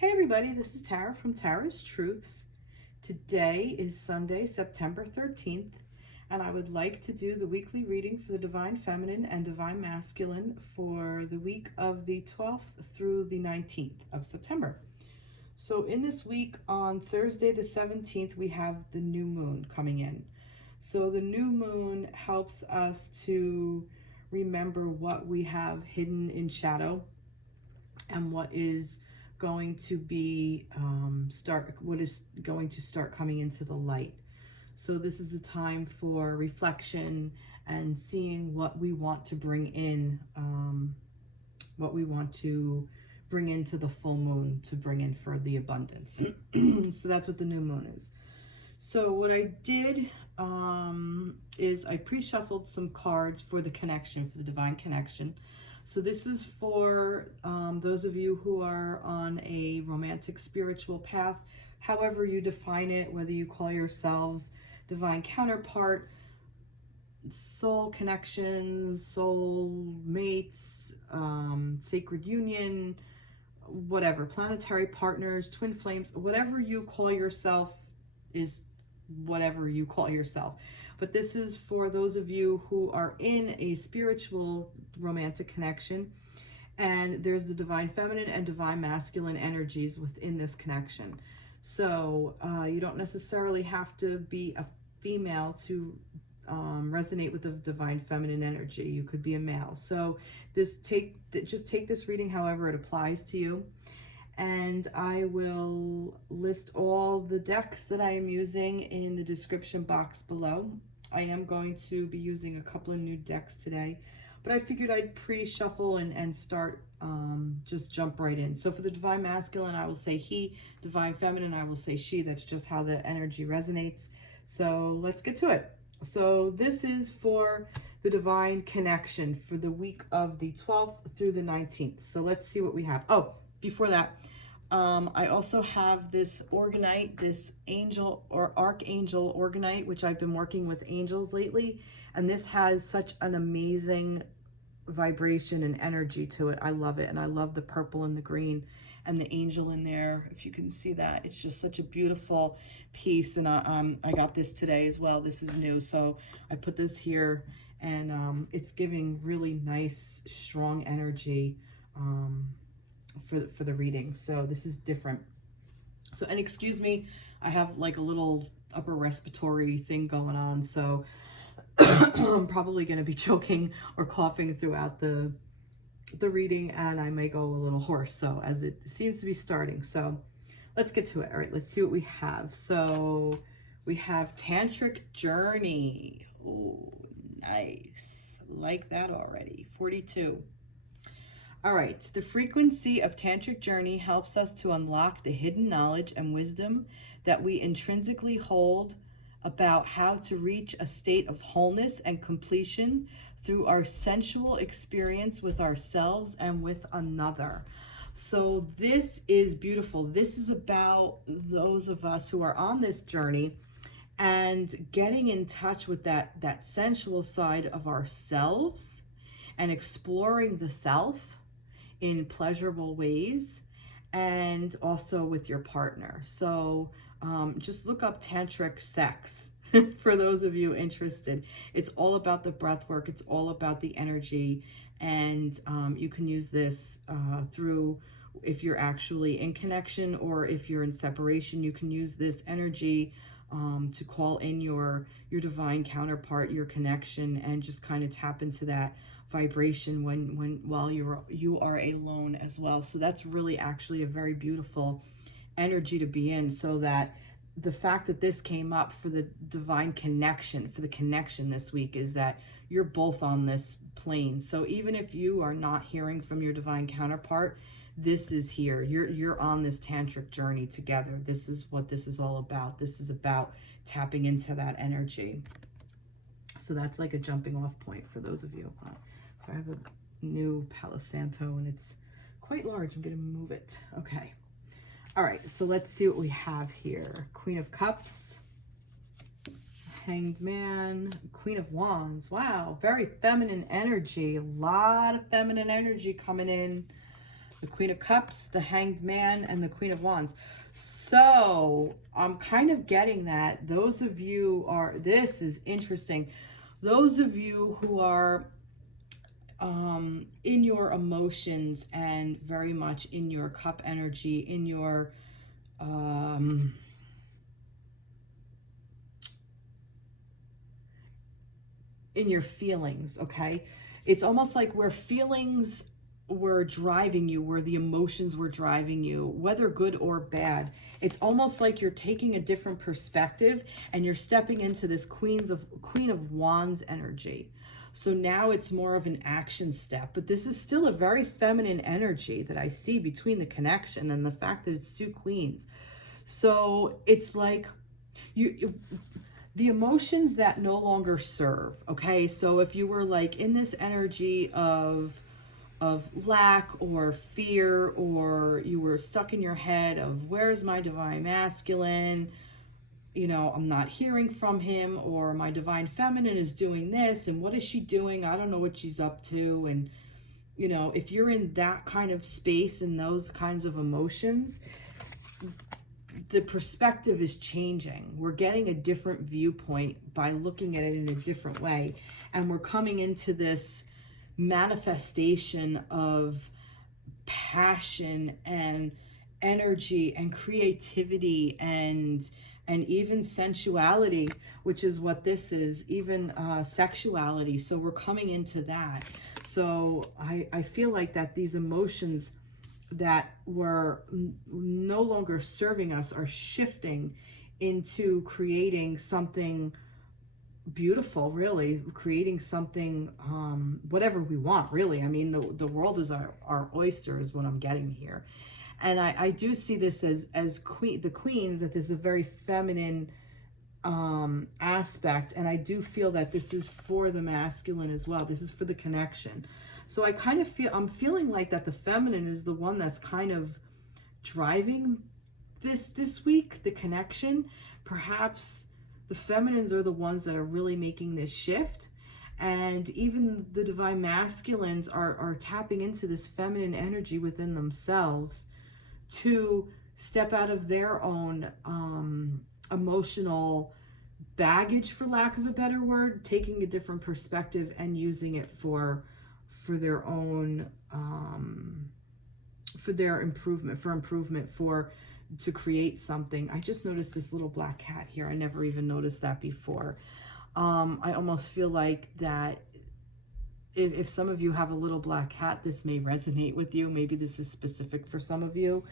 Hey everybody, this is Tara from Tara's Truths. Today is Sunday, September 13th, and I would like to do the weekly reading for the Divine Feminine and Divine Masculine for the week of the 12th through the 19th of September. So in this week, on Thursday the 17th, we have the new moon coming in. So the new moon helps us to remember what we have hidden in shadow and what is going to be what is going to start coming into the light. So this is a time for reflection and seeing what we want to bring in, into the full moon, to bring in for the abundance. So that's what the new moon is. So what I did is I pre-shuffled some cards for the connection, for the divine connection. So this is for those of you who are on a romantic spiritual path, however you define it, whether you call yourselves divine counterpart, soul connection, soul mates, sacred union, whatever, planetary partners, twin flames, whatever you call yourself is whatever you call yourself. But this is for those of you who are in a spiritual romantic connection, and there's the divine feminine and divine masculine energies within this connection. So you don't necessarily have to be a female to resonate with the divine feminine energy. You could be a male. So just take this reading however it applies to you. And I will list all the decks that I am using in the description box below. I am going to be using a couple of new decks today, but I figured I'd pre-shuffle and start, just jump right in. So for the divine masculine, I will say he, divine feminine, I will say she. That's just how the energy resonates. So let's get to it. So this is for the divine connection for the week of the 12th through the 19th. So let's see what we have. Oh, before that, I also have this organite, this angel or archangel organite, which I've been working with angels lately. And this has such an amazing vibration and energy to it. I love it. And I love the purple and the green and the angel in there. If you can see that, it's just such a beautiful piece. And I got this today as well. This is new. So I put this here, and it's giving really nice, strong energy for the reading. So this is different. So, and excuse me, I have like a little upper respiratory thing going on, so I'm probably going to be choking or coughing throughout the reading, and I may go a little hoarse, so as it seems to be starting. So let's get to it. All right, let's see what we have. So we have Tantric Journey. Oh, nice. Like that already. 42. All right, the frequency of Tantric Journey helps us to unlock the hidden knowledge and wisdom that we intrinsically hold about how to reach a state of wholeness and completion through our sensual experience with ourselves and with another. So this is beautiful. This is about those of us who are on this journey and getting in touch with that sensual side of ourselves and exploring the self in pleasurable ways, and also with your partner. So just look up tantric sex for those of you interested. It's all about the breath work. It's all about the energy, and you can use this through, if you're actually in connection or if you're in separation, you can use this energy to call in your divine counterpart, your connection, and just kind of tap into that vibration while you are alone as well. So that's really actually a very beautiful energy to be in. So that the fact that this came up for the divine connection, for the connection this week, is that you're both on this plane. So even if you are not hearing from your divine counterpart, this is here. You're on this tantric journey together. This is what this is all about. This is about tapping into that energy. So that's like a jumping off point for those of you. So I have a new Palo Santo, and it's quite large. I'm going to move it. Okay. All right. So let's see what we have here. Queen of Cups, Hanged Man, Queen of Wands. Wow. Very feminine energy. A lot of feminine energy coming in. the Queen of Cups, the Hanged Man, and the Queen of Wands. So I'm kind of getting that those of you are, this is interesting, those of you who are in your emotions and very much in your cup energy, in your feelings, okay? It's almost like where feelings were driving you, where the emotions were driving you, whether good or bad. It's almost like you're taking a different perspective and you're stepping into this Queen of Wands energy. So now it's more of an action step, but this is still a very feminine energy that I see between the connection and the fact that it's two queens. So it's like the emotions that no longer serve, okay? So if you were like in this energy of lack or fear, or you were stuck in your head of where's my divine masculine, you know, I'm not hearing from him, or my divine feminine is doing this, and what is she doing? I don't know what she's up to. And, you know, if you're in that kind of space and those kinds of emotions, the perspective is changing. We're getting a different viewpoint by looking at it in a different way. And we're coming into this manifestation of passion and energy and creativity and even sensuality, which is what this is, even sexuality. So we're coming into that. So I feel like that these emotions that were no longer serving us are shifting into creating something beautiful, really, creating something, whatever we want, really. I mean, the world is our oyster is what I'm getting here. And I do see this as the queens, that there's a very feminine aspect. And I do feel that this is for the masculine as well. This is for the connection. So I kind of I'm feeling like that the feminine is the one that's kind of driving this week, the connection. Perhaps the feminines are the ones that are really making this shift. And even the divine masculines are tapping into this feminine energy within themselves to step out of their own emotional baggage, for lack of a better word, taking a different perspective and using it for their own, for their improvement, to create something. I just noticed this little black cat here. I never even noticed that before. I almost feel like that if some of you have a little black cat, this may resonate with you. Maybe this is specific for some of you.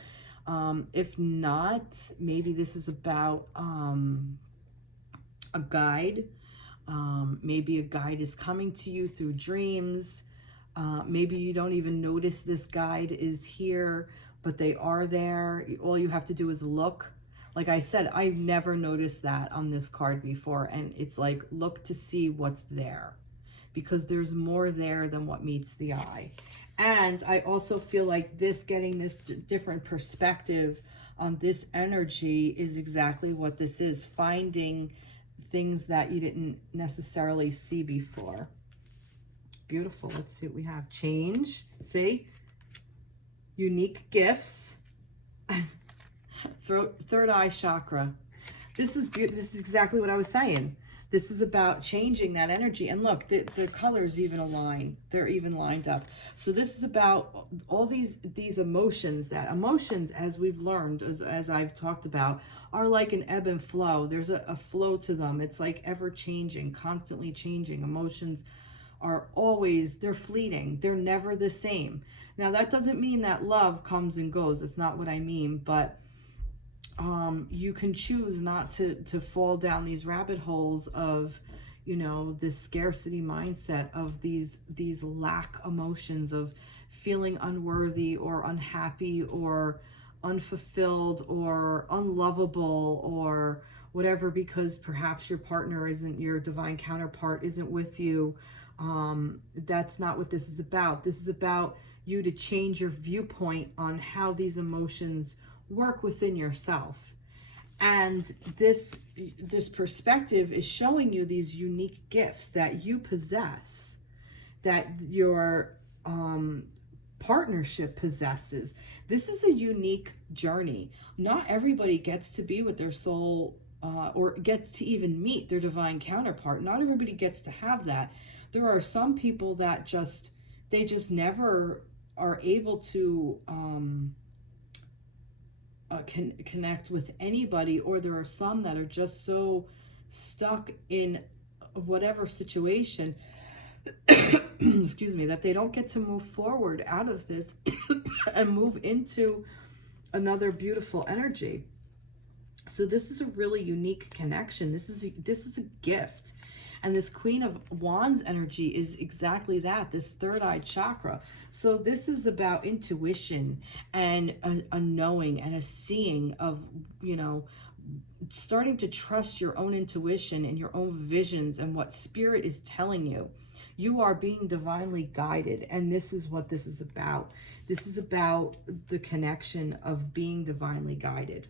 If not, maybe this is about a guide. Maybe a guide is coming to you through dreams. Maybe you don't even notice this guide is here, but they are there. All you have to do is look. Like I said, I've never noticed that on this card before. And it's like, look to see what's there, because there's more there than what meets the eye. And I also feel like getting this different perspective on this energy is exactly what this is. Finding things that you didn't necessarily see before. Beautiful. Let's see what we have. Change. See? Unique gifts. Third eye chakra. This is beautiful. This is exactly what I was saying. This is about changing that energy. And look, the colors even align. They're even lined up. So this is about all these emotions. That emotions, as we've learned, as I've talked about, are like an ebb and flow. There's a flow to them. It's like ever changing, constantly changing. Emotions are always, they're fleeting. They're never the same. Now, that doesn't mean that love comes and goes. That's not what I mean. But you can choose not to fall down these rabbit holes of, you know, this scarcity mindset of these lack emotions of feeling unworthy or unhappy or unfulfilled or unlovable or whatever, because perhaps your partner isn't, your divine counterpart isn't with you. That's not what this is about. This is about you to change your viewpoint on how these emotions work within yourself. And this perspective is showing you these unique gifts that you possess, that your partnership possesses. This is a unique journey. Not everybody gets to be with their soul or gets to even meet their divine counterpart. Not everybody gets to have that. There are some people that they just never are able to connect with anybody, or there are some that are just so stuck in whatever situation excuse me, that they don't get to move forward out of this and move into another beautiful energy. So this is a really unique connection. This is a gift. And this Queen of Wands energy is exactly that, this third eye chakra. So this is about intuition and a knowing and a seeing of, starting to trust your own intuition and your own visions and what spirit is telling you. You are being divinely guided, and this is what this is about. This is about the connection of being divinely guided.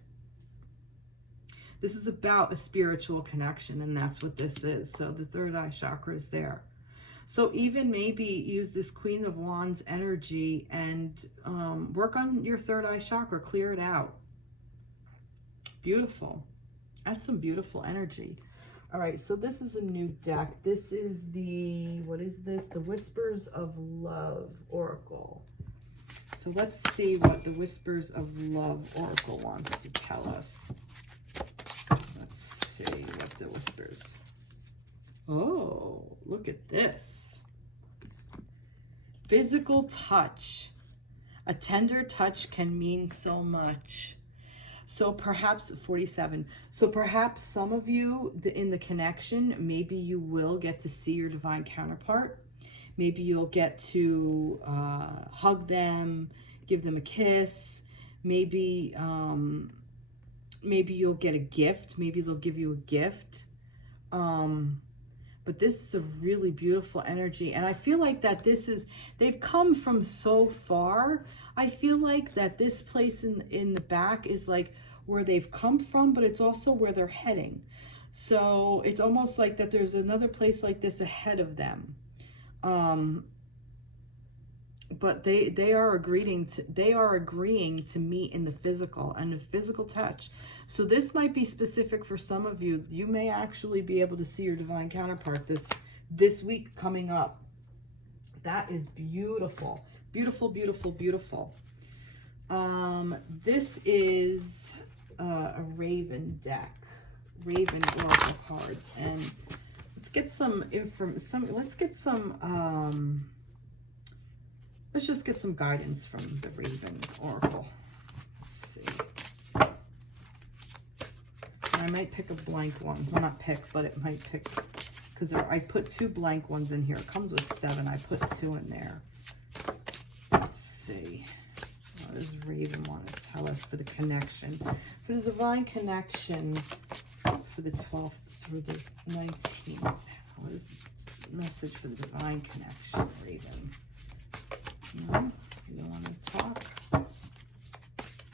This is about a spiritual connection, and that's what this is. So the third eye chakra is there. So even maybe use this Queen of Wands energy and work on your third eye chakra, clear it out. Beautiful. That's some beautiful energy. All right, so this is a new deck. This is what is this? The Whispers of Love Oracle. So let's see what the Whispers of Love Oracle wants to tell us. Let's see what the whispers. Oh, look at this. Physical touch. A tender touch can mean so much. So perhaps 47. So perhaps some of you in the connection, maybe you will get to see your divine counterpart. Maybe you'll get to hug them, give them a kiss. Maybe you'll get a gift. Maybe they'll give you a gift. But this is a really beautiful energy. And I feel like that they've come from so far. I feel like that this place in the back is like where they've come from, but it's also where they're heading. So it's almost like that there's another place like this ahead of them. But they are agreeing to meet in the physical and the physical touch. So this might be specific for some of you. You may actually be able to see your divine counterpart this week coming up. That is beautiful. Beautiful, beautiful, beautiful. This is a Raven deck. Raven Oracle cards. And let's get let's just get some guidance from the Raven Oracle. Let's see. And I might pick a blank one. Well, not pick, but it might pick, because I put 2 blank ones in here. It comes with 7. I put 2 in there. Let's see. What does Raven want to tell us for the connection? For the divine connection for the 12th through the 19th. What is the message for the divine connection, Raven? No, you don't want to talk.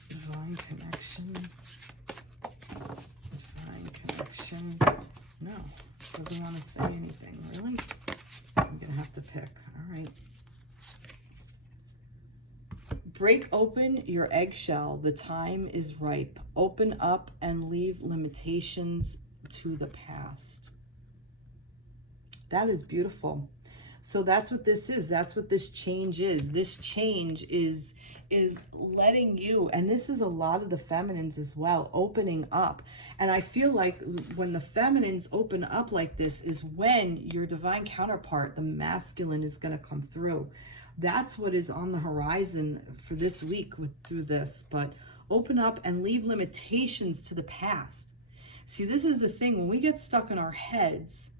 Divine connection. Divine connection. No, doesn't want to say anything. Really? I'm going to have to pick. All right. Break open your eggshell. The time is ripe. Open up and leave limitations to the past. That is beautiful. So that's what this is. That's what this change is. This change is letting you, and this is a lot of the feminines as well, opening up. And I feel like when the feminines open up like this is when your divine counterpart, the masculine, is going to come through. That's what is on the horizon for this week through this. But open up and leave limitations to the past. See, this is the thing. When we get stuck in our heads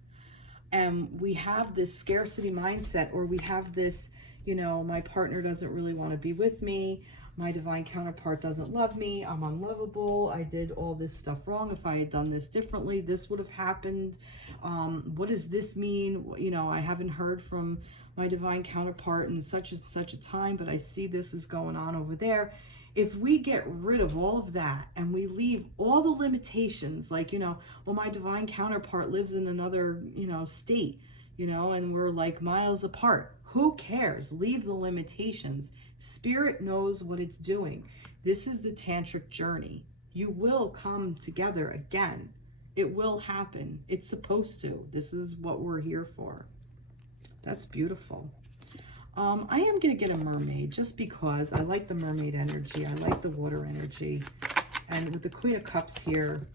and we have this scarcity mindset, or we have this, my partner doesn't really want to be with me, my divine counterpart doesn't love me, I'm unlovable, I did all this stuff wrong, if I had done this differently, this would have happened, what does this mean, I haven't heard from my divine counterpart in such and such a time, but I see this is going on over there. If we get rid of all of that and we leave all the limitations, like, well, my divine counterpart lives in another, state, and we're like miles apart. Who cares? Leave the limitations. Spirit knows what it's doing. This is the tantric journey. You will come together again. It will happen. It's supposed to. This is what we're here for. That's beautiful. I am going to get a mermaid just because I like the mermaid energy. I like the water energy. And with the Queen of Cups here,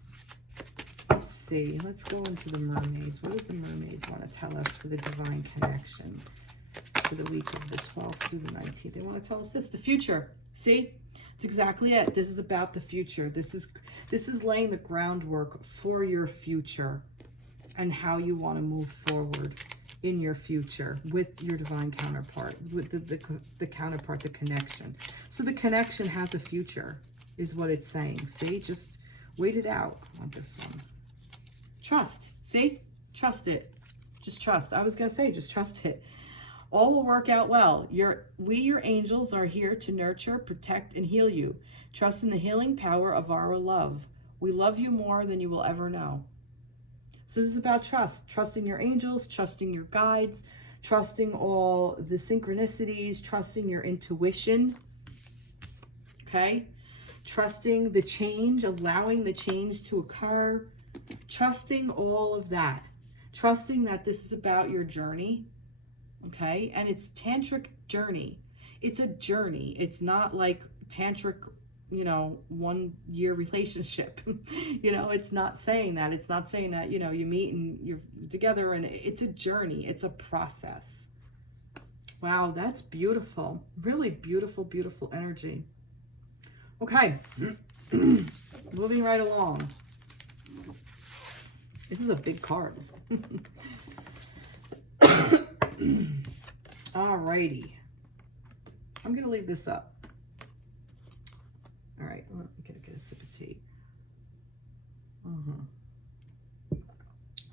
let's see. Let's go into the mermaids. What does the mermaids want to tell us for the divine connection for the week of the 12th through the 19th? They want to tell us this, the future. See? It's exactly it. This is about the future. This is laying the groundwork for your future and how you want to move forward in your future with your divine counterpart, with the counterpart, the connection. So the connection has a future, is what it's saying. See, just wait it out on this one. Trust. See, trust it. Just trust. I was gonna say, just trust it. All will work out well. We, your angels, are here to nurture, protect, and heal you. Trust in the healing power of our love. We love you more than you will ever know. So this is about trust. Trusting your angels, trusting your guides, trusting all the synchronicities, trusting your intuition. Okay? Trusting the change, allowing the change to occur. Trusting all of that. Trusting that this is about your journey. Okay, and it's tantric journey. It's a journey. It's not like tantric, 1 year relationship. It's not saying that. It's not saying that, you meet and you're together, and it's a journey. It's a process. Wow, that's beautiful. Really beautiful, beautiful energy. Okay, moving right along. This is a big card. Alrighty. I'm going to leave this up. All right. I'm going to get a sip of tea. I'm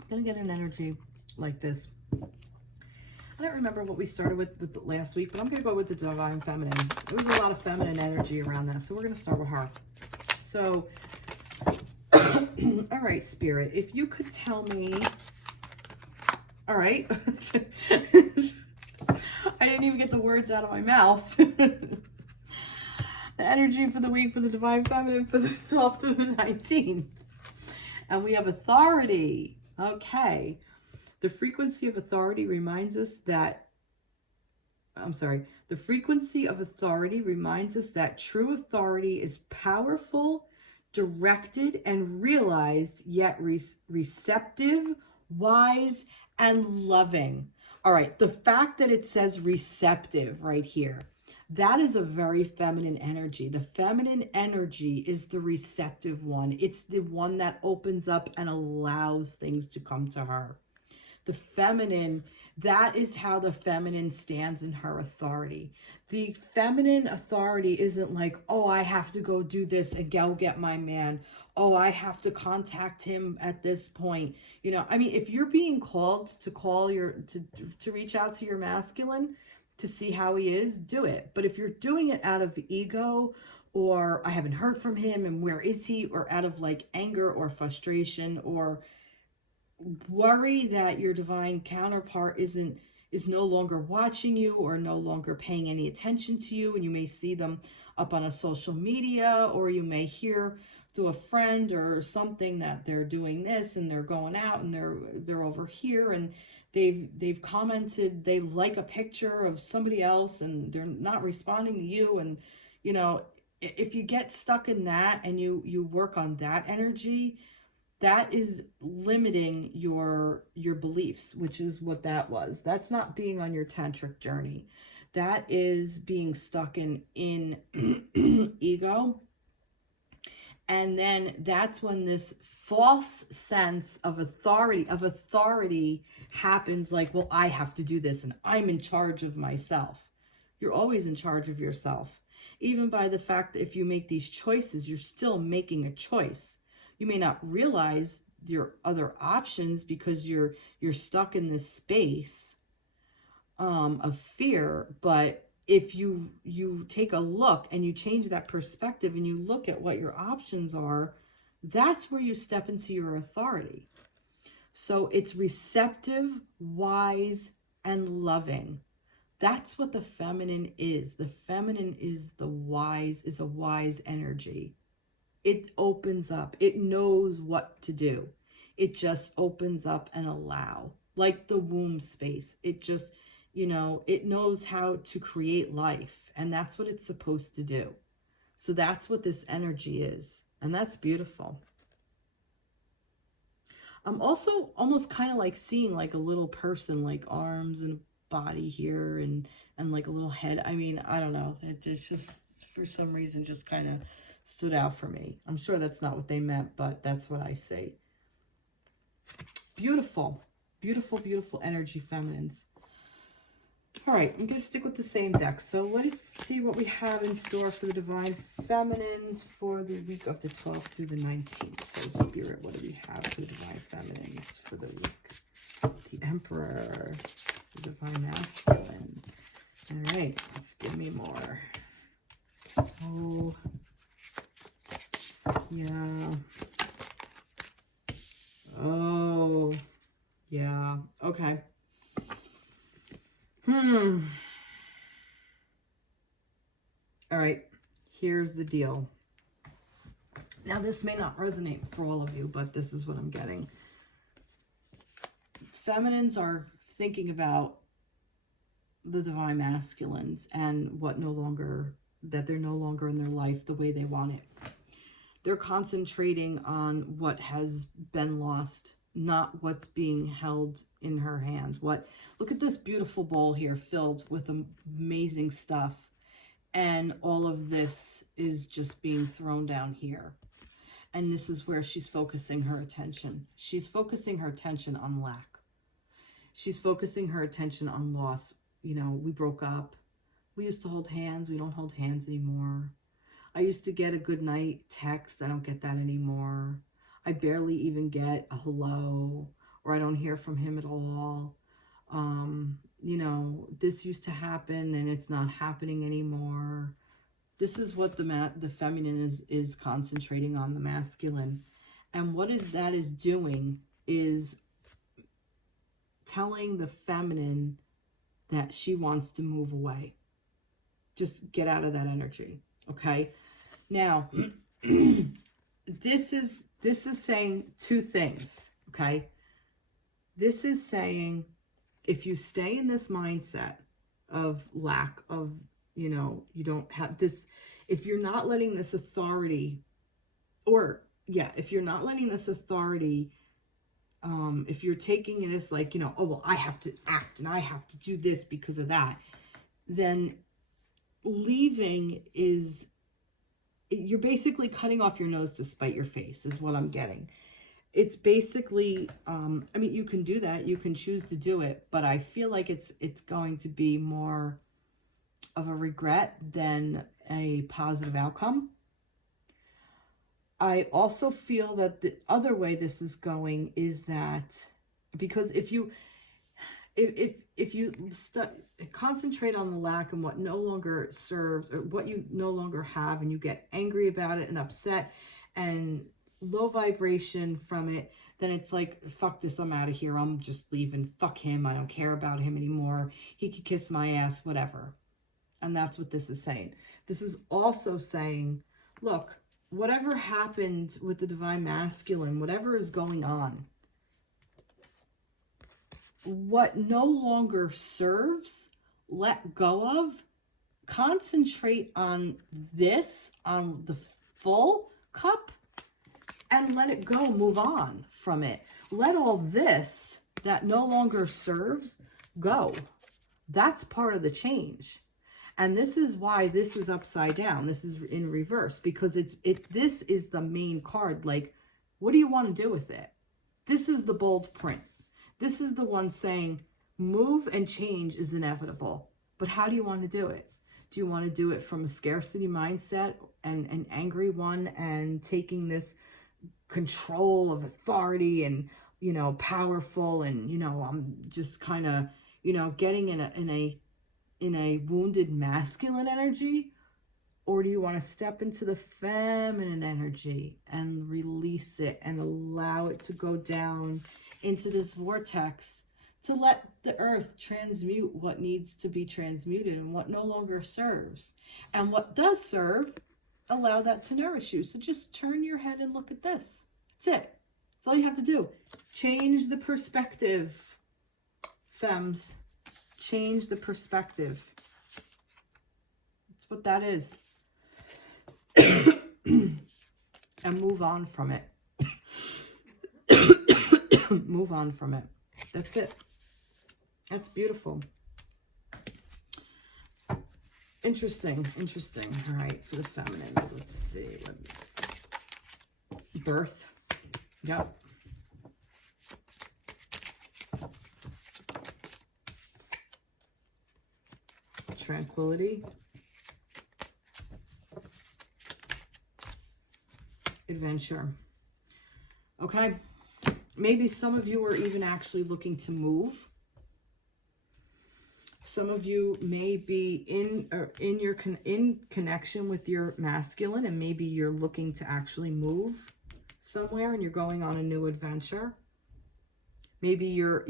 going to get an energy like this. I don't remember what we started with last week, but I'm going to go with the divine feminine. There was a lot of feminine energy around that, so we're going to start with her. So, all right, Spirit, if you could tell me... All right. I didn't even get the words out of my mouth. The energy for the week for the divine feminine for the 12th through the 19th. And we have authority. Okay. The frequency of authority reminds us that, the frequency of authority reminds us that true authority is powerful, directed, and realized, yet receptive, wise, and loving. All right, the fact that it says receptive right here, that is a very feminine energy. The feminine energy is the receptive one. It's the one that opens up and allows things to come to her. The feminine, that is how the feminine stands in her authority. The feminine authority isn't like, oh, I have to go do this and go get my man. Oh, I have to contact him at this point. If you're being called to to reach out to your masculine to see how he is, do it. But if you're doing it out of ego, or I haven't heard from him and where is he, or out of like anger or frustration or worry that your divine counterpart is no longer watching you or no longer paying any attention to you, and you may see them up on a social media, or you may hear through a friend or something that they're doing this and they're going out and they're over here and they've commented, they like a picture of somebody else and they're not responding to you. And if you get stuck in that and you work on that energy, that is limiting your beliefs, which is what that was. That's not being on your tantric journey. That is being stuck in ego. And then that's when this false sense of authority happens, like, well, I have to do this and I'm in charge of myself. You're always in charge of yourself. Even by the fact that if you make these choices, you're still making a choice. You may not realize your other options because you're stuck in this space of fear, but if you take a look and you change that perspective and you look at what your options are, that's where you step into your authority. So it's receptive, wise, and loving. That's what the feminine is. The feminine is a wise energy. It opens up. It knows what to do. It just opens up and allow. Like the womb space. It just, it knows how to create life. And that's what it's supposed to do. So that's what this energy is. And that's beautiful. I'm also almost kind of like seeing like a little person, like arms and body here and like a little head. I mean, I don't know. It's just, for some reason, just kind of stood out for me. I'm sure that's not what they meant, but that's what I see. Beautiful. Beautiful, beautiful energy, feminines. All right, I'm going to stick with the same deck. So let's see what we have in store for the Divine Feminines for the week of the 12th through the 19th. So Spirit, what do we have for the Divine Feminines for the week? The Emperor, the Divine Masculine. All right, let's give me more. Oh, yeah. Oh, yeah. Okay. All right, here's the deal. Now, this may not resonate for all of you, but this is what I'm getting. Feminines are thinking about the Divine Masculines and that they're no longer in their life the way they want it. They're concentrating on what has been lost, not what's being held in her hands. Look at this beautiful bowl here filled with amazing stuff. And all of this is just being thrown down here. And this is where she's focusing her attention. She's focusing her attention on lack. She's focusing her attention on loss. We broke up. We used to hold hands. We don't hold hands anymore. I used to get a good night text. I don't get that anymore. I barely even get a hello, or I don't hear from him at all. This used to happen and it's not happening anymore. This is what the feminine is concentrating on, the masculine. And what that is doing is telling the feminine that she wants to move away. Just get out of that energy, okay? Now, this is saying two things, okay? This is saying if you stay in this mindset of lack of, you don't have this, if you're not letting this authority, if you're not letting this authority, if you're taking this like, oh, well, I have to act and I have to do this because of that, then leaving is, you're basically cutting off your nose to spite your face is what I'm getting. It's basically, you can do that. You can choose to do it, but I feel like it's going to be more of a regret than a positive outcome. I also feel that the other way this is going is that, because if you concentrate on the lack and what no longer serves, or what you no longer have, and you get angry about it and upset and low vibration from it, then it's like, fuck this, I'm out of here, I'm just leaving, fuck him, I don't care about him anymore, he could kiss my ass, whatever. And that's what this is saying. This is also saying, look, whatever happened with the Divine Masculine, whatever is going on, what no longer serves, let go of, concentrate on this, on the full cup, and let it go, move on from it. Let all this that no longer serves go. That's part of the change. And this is why this is upside down. This is in reverse, because this is the main card. Like, what do you want to do with it? This is the bold print. This is the one saying move and change is inevitable. But how do you want to do it? Do you want to do it from a scarcity mindset and an angry one, and taking this control of authority and, powerful, and, I'm just kind of, getting in a wounded masculine energy? Or do you want to step into the feminine energy and release it and allow it to go down into this vortex to let the earth transmute what needs to be transmuted and what no longer serves. And what does serve, allow that to nourish you. So just turn your head and look at this. That's it. That's all you have to do. Change the perspective, femmes. Change the perspective. That's what that is. And move on from it. Move on from it. That's it. That's beautiful. Interesting. Interesting. All right, for the feminines, let's see. Birth. Yep. Tranquility. Adventure. Okay. Maybe some of you are even actually looking to move. Some of you may be in connection with your masculine, and maybe you're looking to actually move somewhere and you're going on a new adventure. Maybe your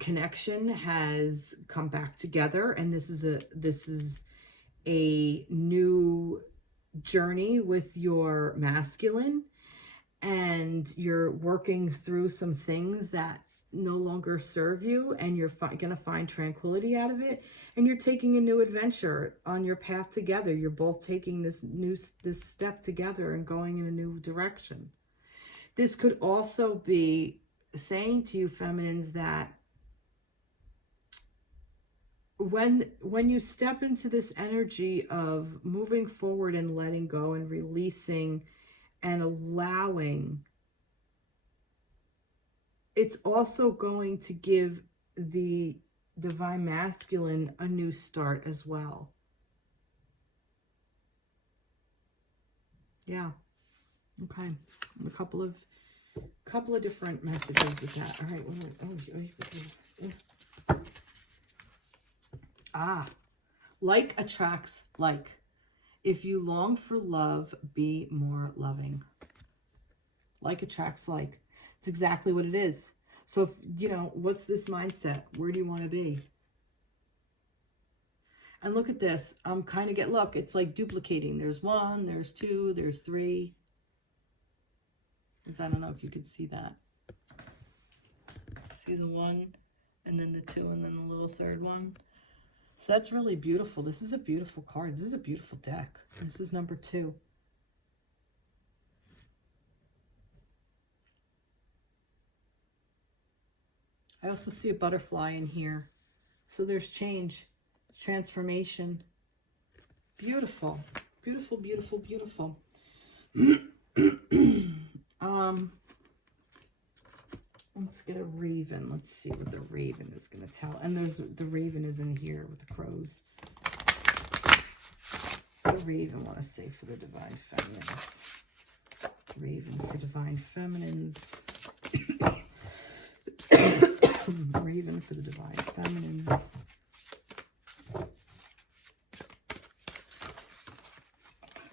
connection has come back together, and this is a new journey with your masculine, and you're working through some things that no longer serve you, and you're gonna find tranquility out of it, and you're taking a new adventure on your path together. You're both taking this step together and going in a new direction. This could also be saying to you, feminines, that when you step into this energy of moving forward and letting go and releasing and allowing, it's also going to give the divine masculine a new start as well. Yeah. Okay. A couple of different messages with that. All right. Like attracts like. If you long for love, be more loving. Like attracts like. It's exactly what it is. So, if, what's this mindset? Where do you want to be? And look at this. Look, it's like duplicating. There's 1, there's 2, there's 3. I don't know if you could see that. See the 1, and then the 2, and then the little third one. So that's really beautiful. This is a beautiful card. This is a beautiful deck. This is number 2. I also see a butterfly in here. So there's change, transformation. Beautiful. Beautiful, beautiful, beautiful. Let's get a raven. Let's see what the raven is going to tell. And the raven is in here with the crows. So raven want to say for the divine feminines. Raven for divine feminines. Raven for the divine feminines.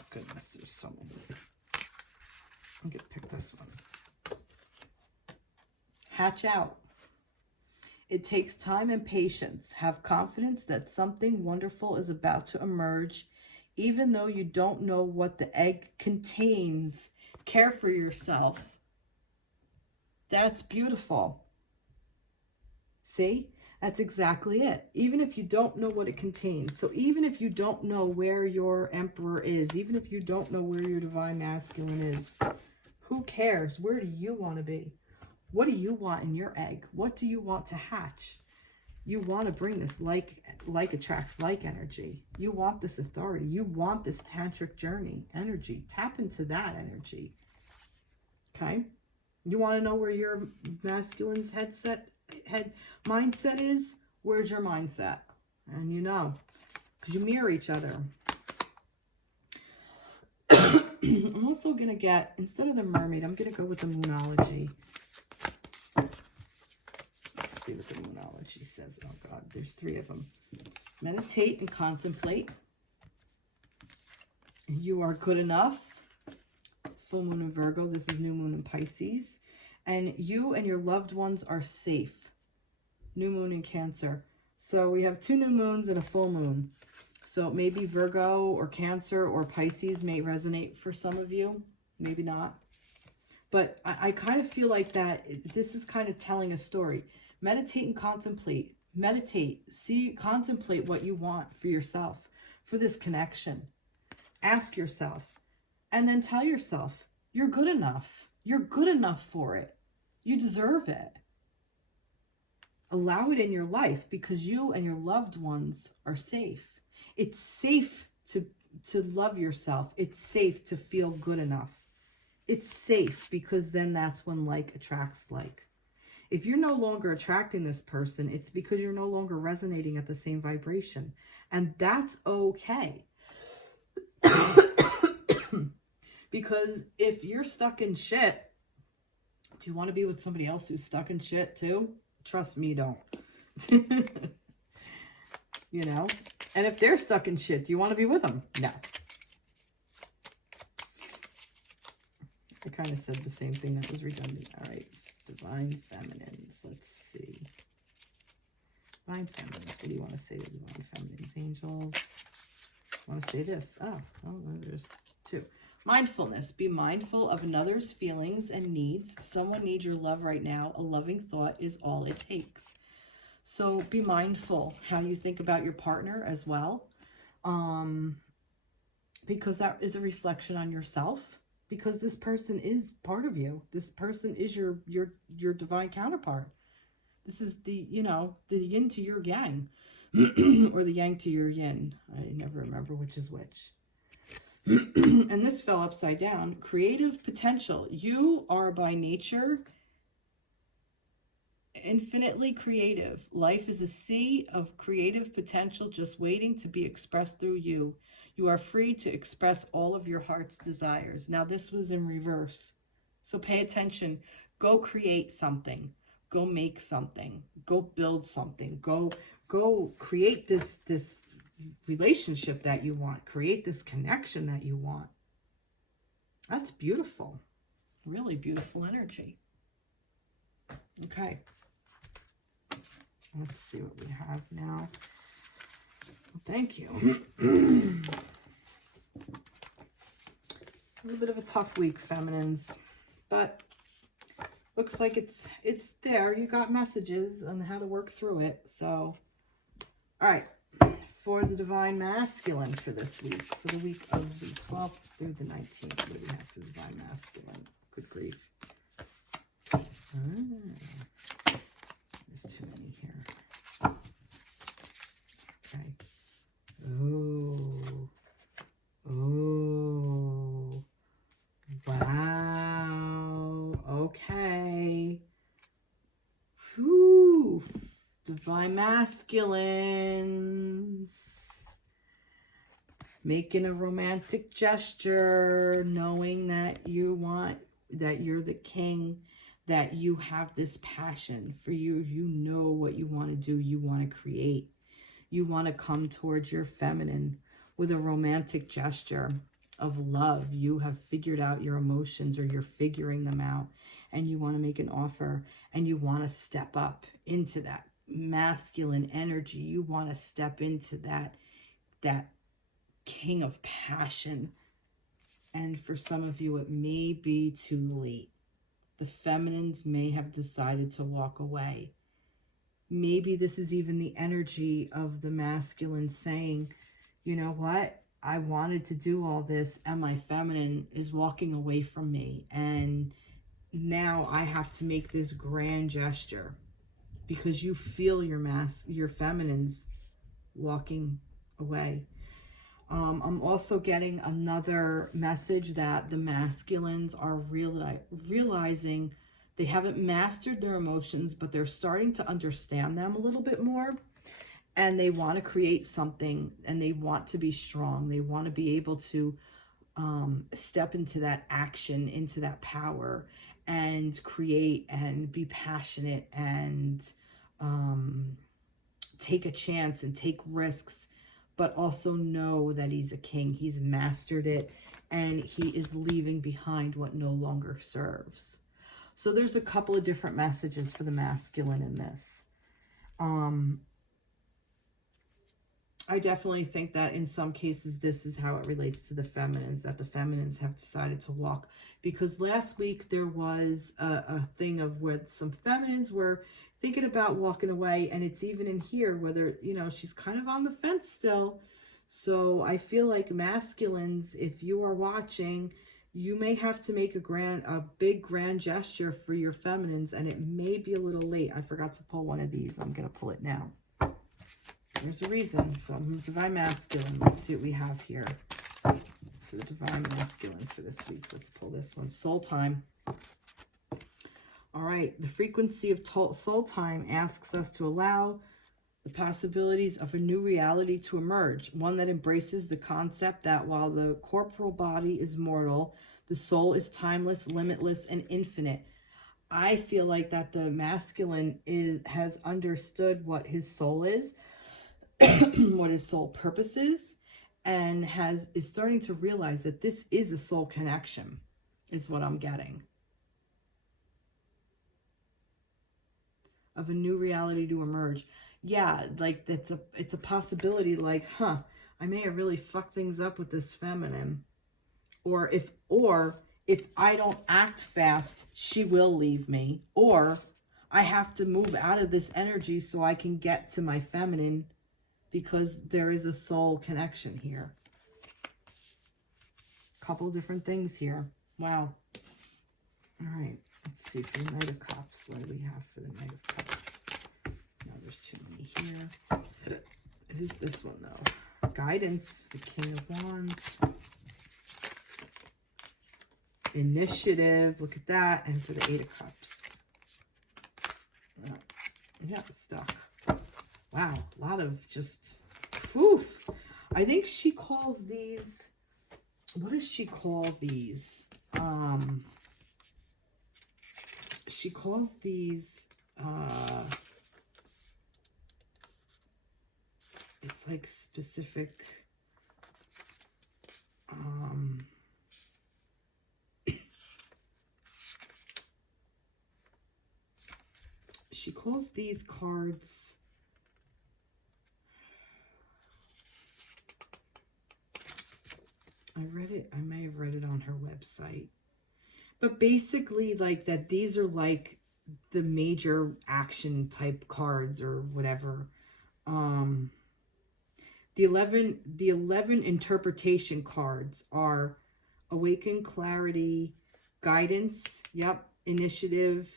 Goodness, there's so many. I'm going to pick this one. Hatch out. It takes time and patience. Have confidence that something wonderful is about to emerge. Even though you don't know what the egg contains, care for yourself. That's beautiful. See? That's exactly it. Even if you don't know what it contains. So even if you don't know where your emperor is, even if you don't know where your divine masculine is, who cares? Where do you want to be? What do you want in your egg? What do you want to hatch? You want to bring this like attracts like energy. You want this authority. You want this tantric journey energy. Tap into that energy. Okay? You want to know where your masculine's mindset is? Where's your mindset? And you know, because you mirror each other. I'm also going to get, instead of the mermaid, I'm going to go with the Moonology. Let's see what the Moonology says. Oh, God, there's 3 of them. Meditate and contemplate. You are good enough. Full moon in Virgo. This is new moon in Pisces. And you and your loved ones are safe. New moon in Cancer. So we have 2 new moons and a full moon. So maybe Virgo or Cancer or Pisces may resonate for some of you. Maybe not. But I kind of feel like that this is kind of telling a story. Meditate and contemplate. Meditate. Contemplate what you want for yourself, for this connection. Ask yourself. And then tell yourself, you're good enough. You're good enough for it. You deserve it. Allow it in your life because you and your loved ones are safe. It's safe to love yourself. It's safe to feel good enough. It's safe because then that's when like attracts like. If you're no longer attracting this person, it's because you're no longer resonating at the same vibration. And that's okay. Because if you're stuck in shit, do you want to be with somebody else who's stuck in shit too? Trust me, don't. You know? And if they're stuck in shit, do you want to be with them? No. I kind of said the same thing that was redundant. All right. Divine Feminines. Let's see. Divine Feminines. What do you want to say to Divine Feminines? Angels. I want to say this. Oh, there's 2. Mindfulness. Be mindful of another's feelings and needs. Someone needs your love right now. A loving thought is all it takes. So be mindful how you think about your partner as well. Because that is a reflection on yourself. Because this person is part of you. This person is your divine counterpart. This is the, you know, the yin to your yang. Or the yang to your yin. I never remember which is which. And this fell upside down. Creative potential. You are by nature infinitely creative. Life is a sea of creative potential just waiting to be expressed through you. You are free to express all of your heart's desires. Now this was in reverse. So pay attention. Go create something. Go make something. Go build something. Go create this relationship that you want. Create this connection that you want. That's beautiful. Really beautiful energy. Okay. Let's see what we have now. Thank you. A little bit of a tough week, feminines, but looks like it's there. You got messages on how to work through it. So, all right. For the divine masculine for this week, for the week of the 12th through the 19th, what do we have for the divine masculine? Good grief. There's too many here. Okay. Oh. Wow. Okay. Whew. Divine masculines. Making a romantic gesture, knowing that you're the king, that you have this passion for you. You know what you want to do. You want to create. You want to come towards your feminine with a romantic gesture of love. You have figured out your emotions, or you're figuring them out, and you want to make an offer, and you want to step up into that masculine energy. You want to step into that king of passion. And for some of you, it may be too late. The feminines may have decided to walk away. Maybe this is even the energy of the masculine saying, you know what? I wanted to do all this, and my feminine is walking away from me. And now I have to make this grand gesture, because you feel your feminines walking away. I'm also getting another message that the masculines are realizing they haven't mastered their emotions, but they're starting to understand them a little bit more. And they want to create something, and they want to be strong. They want to be able to step into that action, into that power, and create and be passionate and take a chance and take risks. but also know that he's a king. He's mastered it, and he is leaving behind what no longer serves. So there's a couple of different messages for the masculine in this. I definitely think that in some cases, this is how it relates to the feminines, that the feminines have decided to walk. Because last week there was a thing of where some feminines were thinking about walking away. And it's even in here, whether, you know, she's kind of on the fence still. So I feel like masculines, if you are watching, you may have to make a big grand gesture for your feminines. And it may be a little late. I forgot to pull one of these. I'm going to pull it now. There's a reason from Divine Masculine. Let's see what we have here for the Divine Masculine for this week. Let's pull this one. Soul time. All right. The frequency of soul time asks us to allow the possibilities of a new reality to emerge. One that embraces the concept that while the corporal body is mortal, the soul is timeless, limitless, and infinite. I feel like that the masculine has understood what his soul is, what his soul purpose is, and is starting to realize that this is a soul connection, is what I'm getting. Of a new reality to emerge. Yeah, like it's a possibility, like, I may have really fucked things up with this feminine. Or if I don't act fast, she will leave me. Or I have to move out of this energy so I can get to my feminine, because there is a soul connection here. Couple different things here. Wow. All right. Let's see for the Knight of Cups. What do we have for the Knight of Cups? No, there's too many here. Who's this one, though? Guidance. The King of Wands. Initiative. Look at that. And for the Eight of Cups. Yeah, stuck. Wow, a lot of just, oof. I think she calls these, what does she call these? She calls these, it's like specific, she calls these cards, I may have read it on her website. But basically, like, that these are like the major action type cards or whatever. The 11 interpretation cards are Awaken, Clarity, Guidance, Initiative,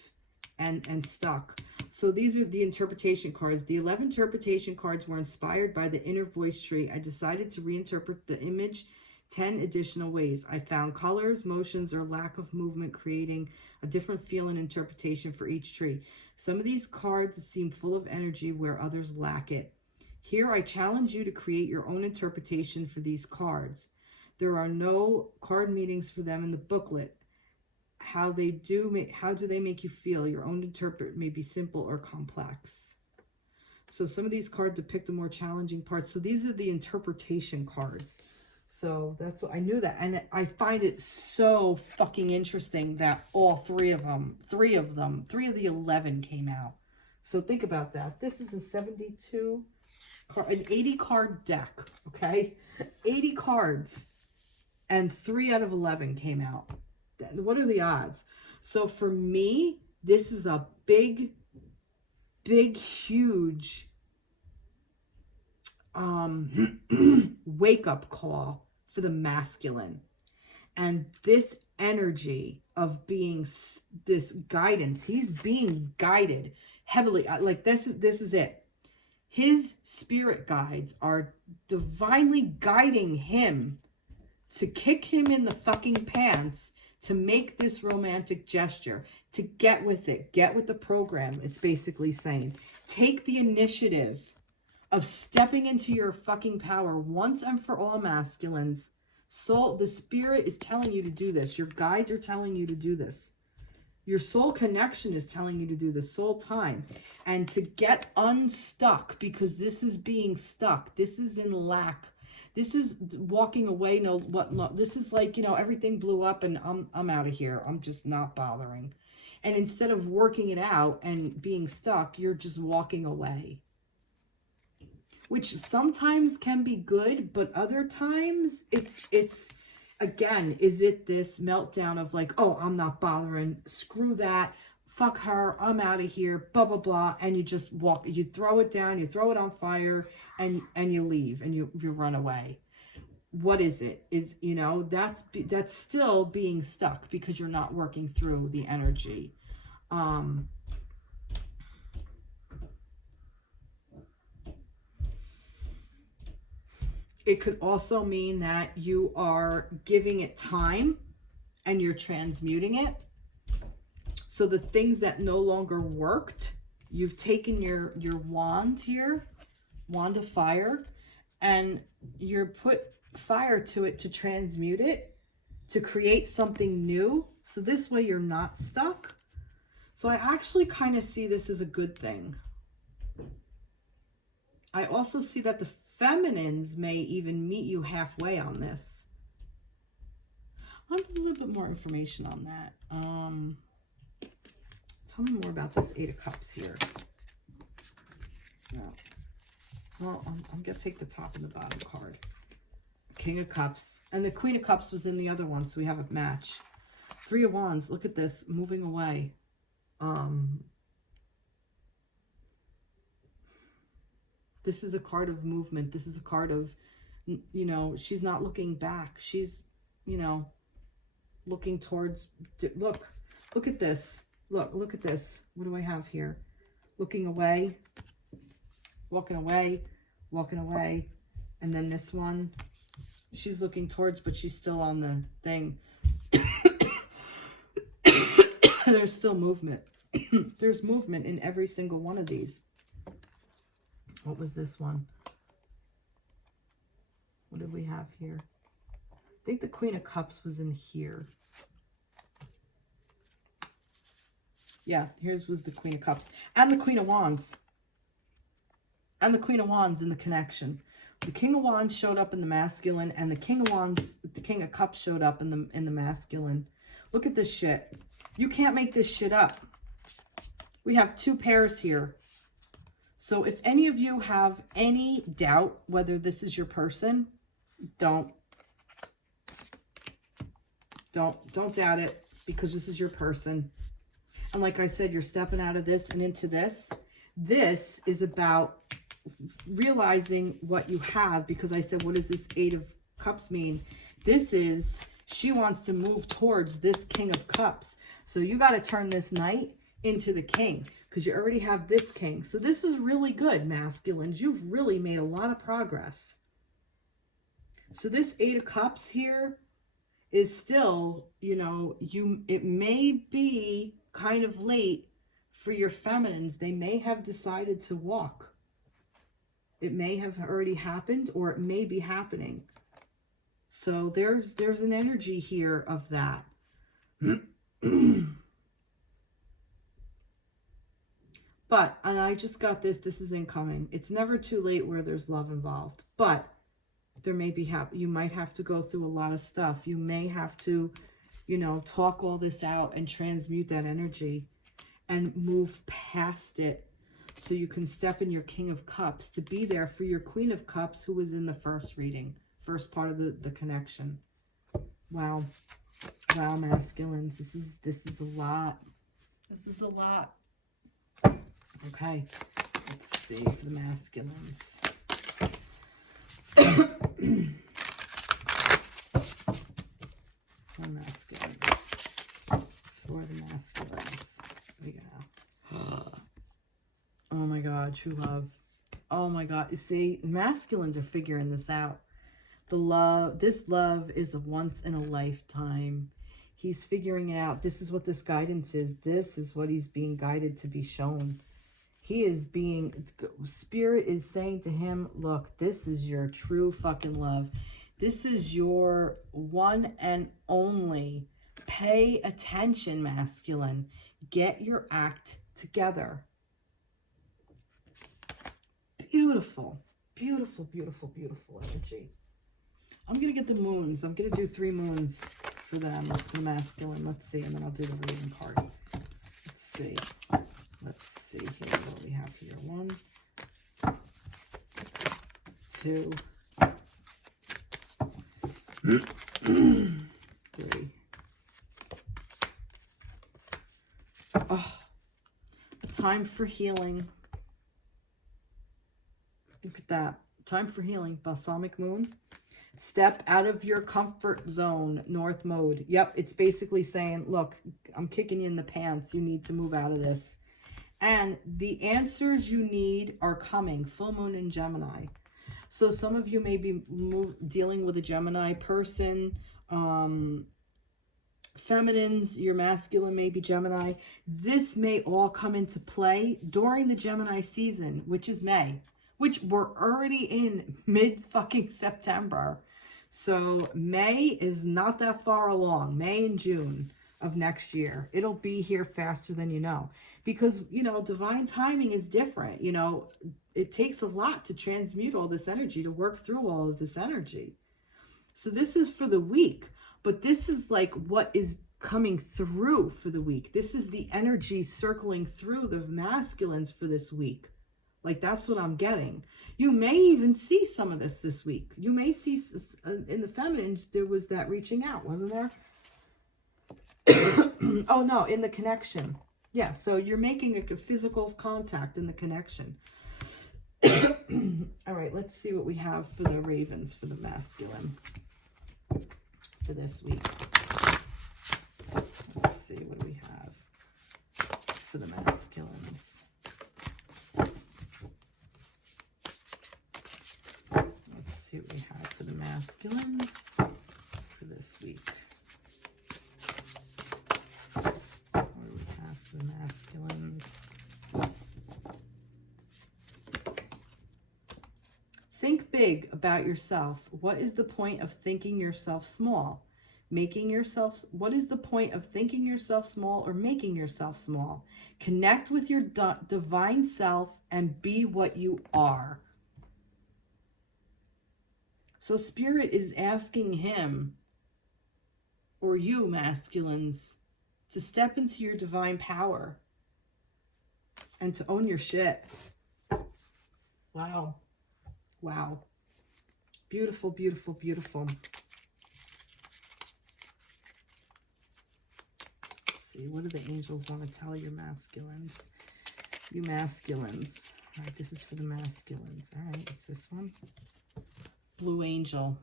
and Stuck. So these are the interpretation cards. The 11 interpretation cards were inspired by the inner voice tree. I decided to reinterpret the image 10 additional ways. I found colors, motions, or lack of movement, creating a different feel and interpretation for each tree. Some of these cards seem full of energy where others lack it. Here, I challenge you to create your own interpretation for these cards. There are no card meanings for them in the booklet. How do they make you feel? Your own interpret may be simple or complex. So some of these cards depict the more challenging parts. So these are the interpretation cards. So that's what I knew that. And I find it so fucking interesting that all three of the 11 came out. So think about that. This is a 72 card, an 80 card deck. Okay. 80 cards and 3 out of 11 came out. What are the odds? So for me, this is a big, huge wake-up call for the masculine. And this energy of being this guidance, he's being guided heavily. Like this is it. His spirit guides are divinely guiding him to kick him in the fucking pants, to make this romantic gesture, to get with it, get with the program. It's basically saying, take the initiative of stepping into your fucking power once and for all, masculines. Soul, the spirit is telling you to do this. Your guides are telling you to do this. Your soul connection is telling you to do the soul time and to get unstuck, because this is being stuck. This is in lack. This is walking away. No, this is like, you know, everything blew up and I'm out of here. I'm just not bothering. And instead of working it out and being stuck, you're just walking away. Which sometimes can be good, but other times it's again, is it this meltdown of like, oh, I'm not bothering, screw that, fuck her, I'm out of here, blah, blah, blah. And you just walk, you throw it down, you throw it on fire, and you leave and you run away. What is it? Is, you know, that's still being stuck because you're not working through the energy. It could also mean that you are giving it time and you're transmuting it. So the things that no longer worked, you've taken your wand here, wand of fire, and you're put fire to it to transmute it, to create something new. So this way you're not stuck. So I actually kind of see this as a good thing. I also see that the feminines may even meet you halfway on this. I want a little bit more information on that. Tell me more about this Eight of Cups here. No. Well, I'm going to take the top and the bottom card. King of Cups. And the Queen of Cups was in the other one, so we have a match. Three of Wands. Look at this. Moving away. This is a card of movement. This is a card of, you know, she's not looking back. She's, you know, looking towards, look at this. Look at this. What do I have here? Looking away, walking away, walking away. And then this one, she's looking towards, but she's still on the thing. There's still movement. There's movement in every single one of these. What was this one? What did we have here? I think the Queen of Cups was in here. Yeah, here's was the Queen of Cups. And the Queen of Wands. And the Queen of Wands in the connection. The King of Wands showed up in the masculine, and the King of Wands, the King of Cups showed up in the masculine. Look at this shit. You can't make this shit up. We have two pairs here. So if any of you have any doubt whether this is your person, don't doubt it, because this is your person. And like I said, you're stepping out of this and into this. This is about realizing what you have, because I said, what does this Eight of Cups mean? This is, she wants to move towards this King of Cups. So you got to turn this Knight into the King, because you already have this King. So this is really good, masculines. You've really made a lot of progress. So this Eight of Cups here is still, you know, it may be kind of late for your feminines. They may have decided to walk. It may have already happened, or it may be happening. So there's an energy here of that. But, and I just got this is incoming. It's never too late where there's love involved. But there may be, you might have to go through a lot of stuff. You may have to, you know, talk all this out and transmute that energy and move past it, so you can step in your King of Cups to be there for your Queen of Cups, who was in the first reading, first part of the connection. Wow. Wow, masculines. This is a lot. This is a lot. Okay. Let's see for the masculines. For masculines. For the masculines. There we go. Oh my God, true love. Oh my God. You see, masculines are figuring this out. This love is a once in a lifetime. He's figuring it out. This is what this guidance is. This is what he's being guided to be shown. He is being, Spirit is saying to him, look, this is your true fucking love. This is your one and only Pay attention, masculine. Get your act together. Beautiful, beautiful, beautiful, beautiful energy. I'm going to get the moons. I'm going to do 3 moons for them, for the masculine. Let's see, and then I'll do the reading card. Let's see. Let's see here what we have here. 1, 2, 3. Oh, time for healing. Look at that. Time for healing. Balsamic moon. Step out of your comfort zone. North mode. Yep, it's basically saying, look, I'm kicking you in the pants. You need to move out of this. And the answers you need are coming. Full moon in Gemini. So some of you may be dealing with a Gemini person. Feminines, your masculine may be Gemini. This may all come into play during the Gemini season, which is May. Which we're already in mid-fucking-September. So May is not that far along. May and June of next year. It'll be here faster than you know. Because, you know, divine timing is different. You know, it takes a lot to transmute all this energy, to work through all of this energy. So this is for the week. But this is like what is coming through for the week. This is the energy circling through the masculines for this week. Like, that's what I'm getting. You may even see some of this week. You may see, in the feminines, there was that reaching out, wasn't there? Oh, no, in the connection. Yeah, so you're making a physical contact in the connection. All right, let's see what we have for the ravens, for the masculine, for this week. Let's see, what do we have for the masculines? Let's see what we have for the masculines for this week. What do we have for the masculines? Think big about yourself. What is the point of thinking yourself small? What is the point of thinking yourself small or making yourself small? Connect with your divine self and be what you are. So Spirit is asking him, or you masculines, to step into your divine power and to own your shit. Wow. Wow. Beautiful, beautiful, beautiful. Let's see, what do the angels want to tell your masculines? You masculines. All right, this is for the masculines. All right, it's this one. Blue angel.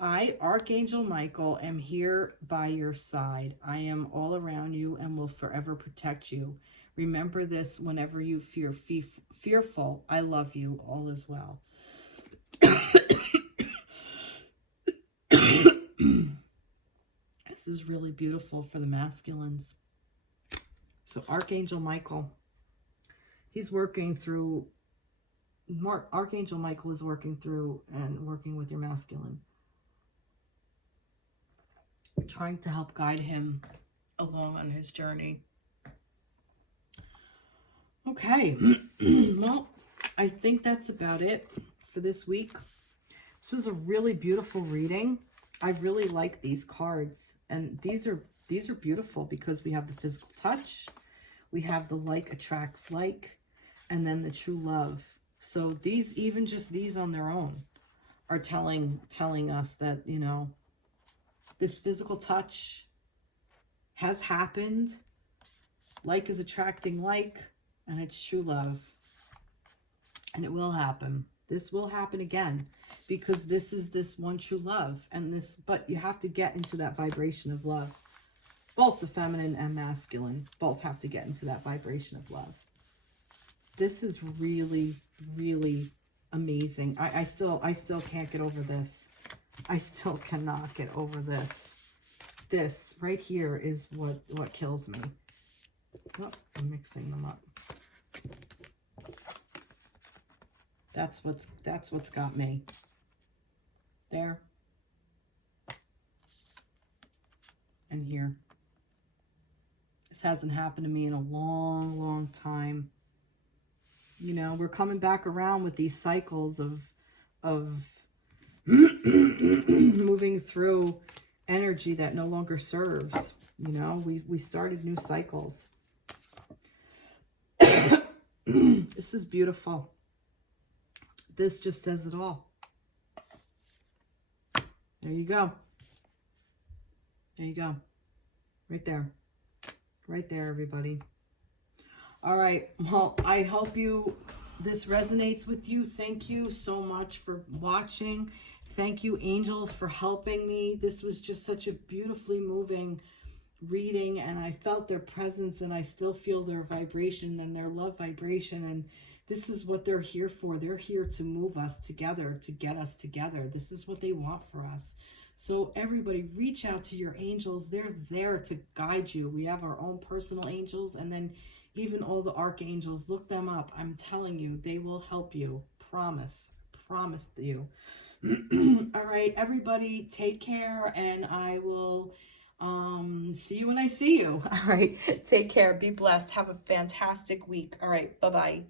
I, Archangel Michael, am here by your side. I am all around you and will forever protect you. Remember this whenever you feel fearful. I love you. All is well. This is really beautiful for the masculines. So Archangel Michael, he's working through, Archangel Michael is working through and working with your masculine, trying to help guide him along on his journey. Okay, well, I think that's about it for this week. This was a really beautiful reading. I really like these cards, and these are beautiful because we have the physical touch, we have the like attracts like, and then the true love. So these, even just these on their own, are telling us that, you know, this physical touch has happened. Like is attracting like, and it's true love. And it will happen. This will happen again, because this is this one true love. And this, but you have to get into that vibration of love. Both the feminine and masculine, both have to get into that vibration of love. This is really, really amazing. I still can't get over this. I still cannot get over this. This right here is what kills me. Oh, I'm mixing them up. That's what's got me. There. and here. This hasn't happened to me in a long, long time. You know, we're coming back around with these cycles of moving through energy that no longer serves. You know, we started new cycles. This is beautiful. This just says it all. There you go. There you go. Right there. Right there, everybody. All right. Well, I hope this resonates with you. Thank you so much for watching. Thank you, angels, for helping me. This was just such a beautifully moving reading, and I felt their presence, and I still feel their vibration and their love vibration, and this is what they're here for. They're here to move us together, to get us together. This is what they want for us. So everybody, reach out to your angels. They're there to guide you. We have our own personal angels, and then even all the archangels. Look them up. I'm telling you, they will help you. Promise. Promise you. All right, everybody, take care, and I will see you when I see you. All right, take care. Be blessed. Have a fantastic week. All right, bye-bye.